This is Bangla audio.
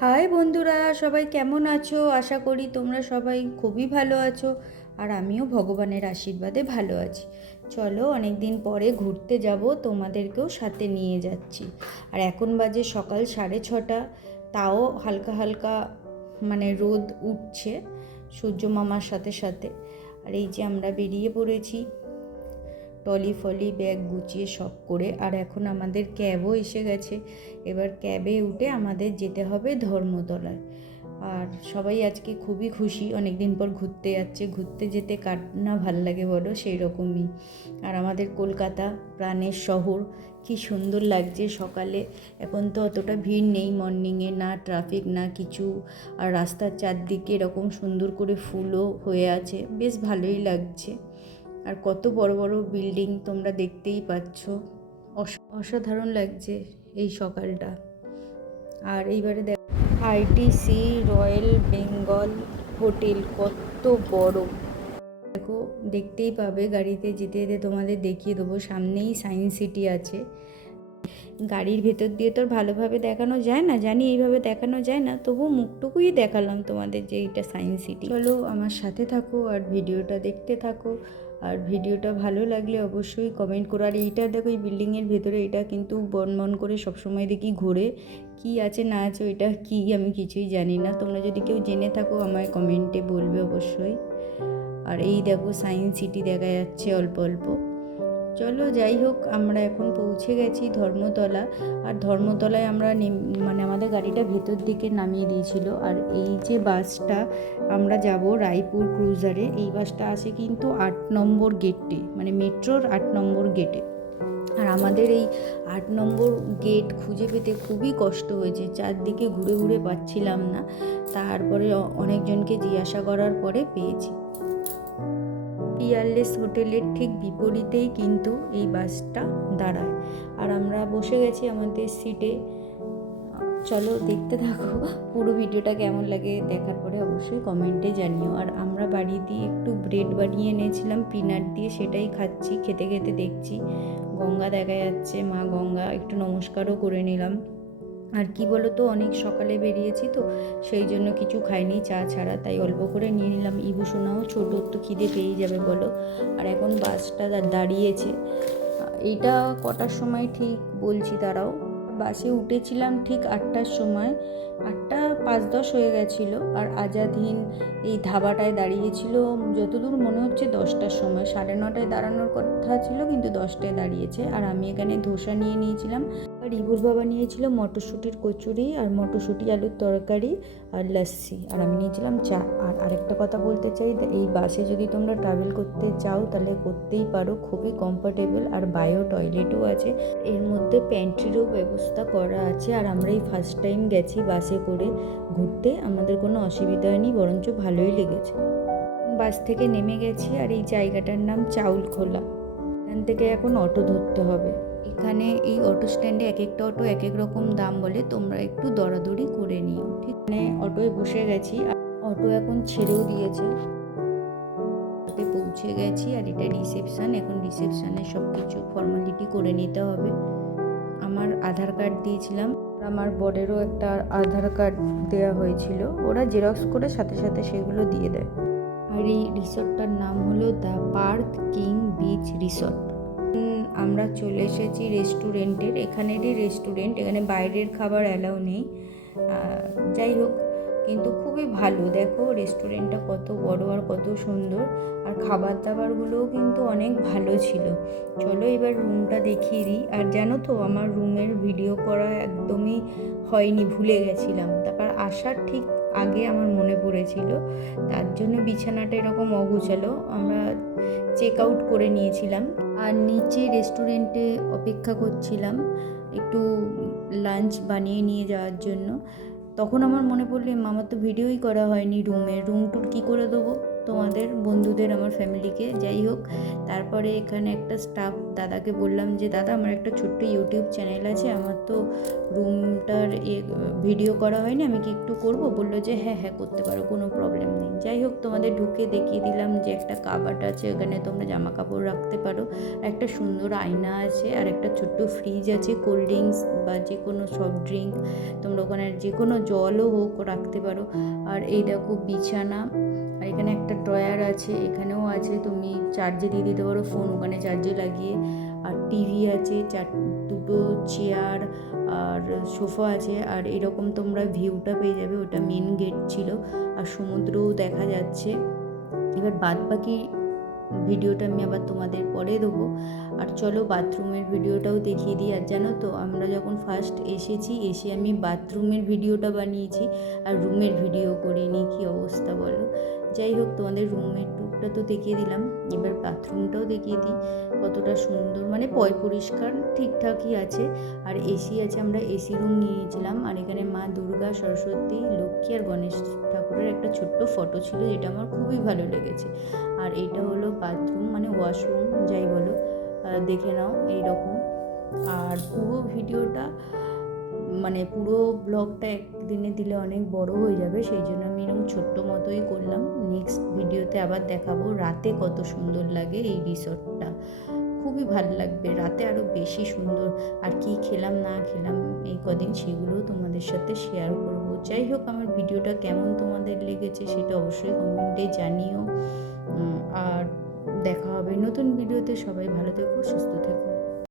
হাই বন্ধুরা, সবাই কেমন আছো? আশা করি তোমরা সবাই খুবই ভালো আছো। আর আমিও ভগবানের আশীর্বাদে ভালো আছি। চলো, অনেক দিন পরে ঘুরতে যাব, তোমাদেরকেও সাথে নিয়ে যাচ্ছি। আর এখন বাজে সকাল 6:30, তাও হালকা হালকা রোদ উঠছে সূর্য মামার সাথে সাথে। আর এই যে আমরা বেরিয়ে পড়েছি টলি ফলি ব্যাগ গুছিয়ে সব করে। আর এখন আমাদের ক্যাবও এসে গেছে। এবার ক্যাবে উঠে আমাদের যেতে হবে ধর্মতলায়। আর সবাই আজকে খুবই খুশি, অনেক দিন পর ঘুরতে যাচ্ছে। ঘুরতে যেতে কার না ভাল লাগে বলো, সেই রকমই। আর আমাদের কলকাতা প্রাণের শহর, কি সুন্দর লাগছে সকালে। এখন তো অতটা ভিড় নেই মর্নিংয়ে, না ট্রাফিক না কিছু। আর রাস্তার চারদিকে এরকম সুন্দর করে ফুলও হয়ে আছে, বেশ ভালোই লাগছে। আর কত বড় বড় বিল্ডিং তোমরা দেখতেই পাচ্ছ, অসাধারণ লাগছে এই সকালটা। আর এইবারে দেখ, আইটিসি রয়্যাল বেঙ্গল হোটেল কত বড়, দেখো দেখতেই পাবে। গাড়িতে যেতে যেতে তোমাদের দেখিয়ে দেবো, সামনেই সায়েন্স সিটি আছে। গাড়ির ভেতর দিয়ে তো ভালোভাবে দেখানো যায় না, জানি এইভাবে দেখানো যায় না, তবু মুখটুকুই দেখালাম তোমাদের যে এইটা সায়েন্স সিটি। চলো আমার সাথে থাকো আর ভিডিওটা দেখতে থাকো। আর ভিডিওটা ভালো লাগলে অবশ্যই কমেন্ট করো। আর এইটা দেখো, এই বিল্ডিংয়ের ভেতরে এটা কিন্তু বন বন করে সবসময় দেখি ঘোরে। কি আছে না আছে এটা কি আমি কিছুই জানি না, তোমরা যদি কেউ জেনে থাকো আমায় কমেন্টে বলবে অবশ্যই। আর এই দেখো সায়েন্স সিটি দেখা যাচ্ছে অল্প অল্প। চলো যাই হোক, আমরা এখন পৌঁছে গেছি ধর্মতলা। আর ধর্মতলায় আমরা আমাদের গাড়িটা ভেতর দিকে নামিয়ে দিয়েছিল। আর এই যে বাসটা আমরা যাব রায়পুর ক্রুজারে, এই বাসটা আসে কিন্তু 8 নম্বর গেটে, মেট্রোর 8 নম্বর গেটে। আর আমাদের এই 8 নম্বর গেট খুঁজে পেতে খুবই কষ্ট হয়েছে, চারদিকে ঘুরে ঘুরে পাচ্ছিলাম না। তারপরে অনেকজনকে জিজ্ঞাসা করার পরে পেয়েছি। পিয়ারলেস হোটেলের ঠিক বিপরীতেই কিন্তু এই বাসটা দাঁড়ায়। আর আমরা বসে গেছি আমাদের সিটে। চলো দেখতে থাকো, পুরো ভিডিওটা কেমন লাগে দেখার পরে অবশ্যই কমেন্টে জানিও। আর আমরা বাড়ি দিয়ে একটু ব্রেড বানিয়ে এনেছিলাম পিনাট দিয়ে, সেটাই খাচ্ছি। খেতে খেতে দেখছি গঙ্গা দেখা যাচ্ছে, মা গঙ্গা, একটু নমস্কারও করে নিলাম। আর কি বলো তো, অনেক সকালে বেরিয়েছি তো, সেই জন্য কিছু খাইনি চা ছাড়া, তাই অল্প করে নিয়ে নিলাম। ইবু সোনাও ছোটো, তো খিদে পেয়েই যাবে বলো। আর এখন বাসটা দাঁড়িয়েছে। এইটা কটার সময় ঠিক বলছি, দাঁড়াও। বাসে উঠেছিলাম ঠিক 8টার সময়, 8টা 5-10 হয়ে গেছিলো। আর আজাদ হিন্দ এই ধাবাটায় দাঁড়িয়েছিল যতদূর মনে হচ্ছে 10টার সময়। 9:30টায় দাঁড়ানোর কথা ছিল কিন্তু 10টায় দাঁড়িয়েছে। আর আমি এখানে ধোসা নিয়ে নিয়েছিলাম। আর ইবুর বাবা নিয়েছিল মটরশুঁটির কচুরি আর মটরশুঁটি আলুর তরকারি আর লস্যি। আর আমি নিয়েছিলাম চা। আর আরেকটা কথা বলতে চাই, এই বাসে যদি তোমরা ট্রাভেল করতে চাও তাহলে করতেই পারো, খুবই কমফোর্টেবল। আর বায়ো টয়লেটও আছে, এর মধ্যে প্যান্ট্রিরও ব্যবস্থা করা আছে। আর আমরা এই ফার্স্ট টাইম গেছি বাসে করে ঘুরতে, আমাদের কোনো অসুবিধা হয়নি, বরঞ্চ ভালোই লেগেছে। বাস থেকে নেমে গেছি। আর এই জায়গাটার নাম চাউলখোলা। এখান থেকে এখন অটো ধরতে হবে। এখানে এই অটো স্ট্যান্ডে এক একটা অটো এক এক রকম দাম বলে, তোমরা একটু দরাদরি করে নিও, ঠিক? অটোয় বসে গেছি, অটো এখন ছেড়েও দিয়েছে। পৌঁছে গেছি। আর এটা রিসেপশন, এখন রিসেপশনে সব কিছু ফর্মালিটি করে নিতে হবে। আমার আধার কার্ড দিয়েছিলাম, আমার বরেরও একটা আধার কার্ড দেওয়া হয়েছিল, ওরা জেরক্স করে সাথে সাথে সেগুলো দিয়ে দেয়। আর এই রিসর্টটার নাম হলো the park king beach resort. আমরা চলে এসেছি রেস্টুরেন্টের, এখানেরই রেস্টুরেন্ট, এখানে বাইরের খাবার অ্যালাউ নেই। যাই হোক, কিন্তু খুবই ভালো। দেখো রেস্টুরেন্টটা কত বড় আর কত সুন্দর। আর খাবার দাবারগুলোও কিন্তু অনেক ভালো ছিল। চলো এবার রুমটা দেখিয়ে দিই। আর জানো তো, আমার রুমের ভিডিও করা একদমই হয়নি, ভুলে গেছিলাম। তারপর আসার ঠিক আগে আমার মনে পড়েছিল, তার জন্য বিছানাটা এরকম অগোছালো। আমরা চেক আউট করে নিয়েছিলাম। আর নিচে রেস্টুরেন্টে অপেক্ষা করছিলাম একটু লাঞ্চ বানিয়ে নিয়ে যাওয়ার জন্য। তখন আমার মনে পড়লো আমার তো ভিডিওই করা হয়নি রুম টুর কী করে দেবো। তোমাদের বন্ধুদের, আমার ফ্যামিলিকে। যাই হোক, তারপরে এখানে একটা স্টাফ দাদাকে বললাম যে দাদা আমার একটা ছোট্ট ইউটিউব চ্যানেল আছে, আমার তো রুমটার ভিডিও করা হয়নি, আমি কি একটু করব? বললো যে হ্যাঁ হ্যাঁ করতে পারো, কোনো প্রবলেম নেই। যাই হোক, তোমাদের ঢুকে দেখিয়ে দিলাম যে একটা কাবার্ড আছে, ওখানে তোমরা জামা কাপড় রাখতে পারো, একটা সুন্দর আয়না আছে, আর একটা ছোট্ট ফ্রিজ আছে, কোল্ড ড্রিঙ্কস বা যে কোনো সফট ড্রিঙ্ক তোমরা ওখানে যে কোনো জলও হোক রাখতে পারো। আর এই দেখো বিছানা, আর এখানে একটা ড্রয়ার আছে, এখানেও আছে, তুমি চার্জে দিয়ে দিতে পারো ফোন ওখানে চার্জে লাগিয়ে। আর টিভি আছে, দুটো চেয়ার আর সোফা আছে, আর এরকম তোমরা ভিউটা পেয়ে যাবে, ওটা মেন গেট ছিল, আর সমুদ্রও দেখা যাচ্ছে। এবার বাদ বাকি ভিডিওটা আমি আবার তোমাদের পরে দেবো। আর চলো বাথরুমের ভিডিওটাও দেখিয়ে দিই। আর জানো তো, আমরা যখন ফার্স্ট এসে আমি বাথরুমের ভিডিওটা বানিয়েছি আর রুমের ভিডিও করিনি, কী অবস্থা বলো। যাই হোক, তোমাদের রুমের টুকটা তো দেখিয়ে দিলাম, এবার বাথরুমটাও দেখিয়ে দিই কতটা সুন্দর, মানে পরিষ্কার ঠিকঠাকই আছে। আর এসি আছে, আমরা এসি রুম নিয়েছিলাম। আর এখানে মা দুর্গা, সরস্বতী, লক্ষ্মী আর গণেশ ঠাকুরের একটা ছোট্ট ফটো ছিল, যেটা আমার খুবই ভালো লেগেছে। আর এইটা হলো বাথরুম, মানে ওয়াশরুম যাই বলো, দেখে নাও এইরকম। আর পুরো ভিডিওটা, মানে পুরো ব্লগটা একদিনে দিলে অনেক বড় হয়ে যাবে, সেই জন্য আমি এরকম ছোট্ট মতোই করলাম। নেক্সট ভিডিওতে আবার দেখাবো রাতে কত সুন্দর লাগে এই রিসর্টটা, খুবই ভালো লাগবে রাতে, আরও বেশি সুন্দর। আর কি খেলাম না খেলাম এই কদিন, সেগুলোও তোমাদের সাথে শেয়ার করব। যাই হোক, আমার ভিডিওটা কেমন তোমাদের লেগেছে সেটা অবশ্যই কমেন্টে জানিও। আর দেখা হবে নতুন ভিডিওতে। সবাই ভালো থেকো, সুস্থ থেকো।